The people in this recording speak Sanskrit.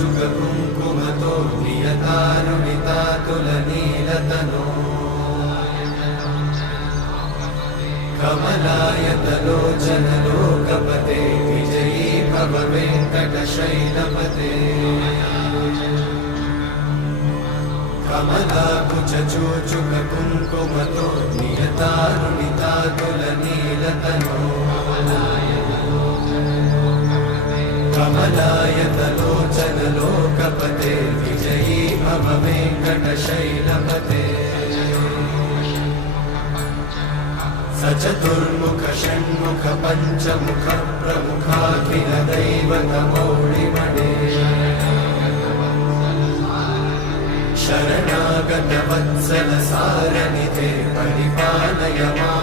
कुङ्कुमतो नियतारुणितातुलनीलतनो कमलायतलोचनलोकपते विजयी भव वेङ्कटशैलपते कमलाकुचूचुककुङ्कुमतो नियतारुणितातुलनीलतनो कमलायतलोचनलोकपते विजयी भव वेङ्कटशैलपते सचतुर्मुख षण्मुख पञ्चमुख प्रमुखाखिल दैवतमौळिमणे शरणागत वत्सल सारनिधे परिपालय मां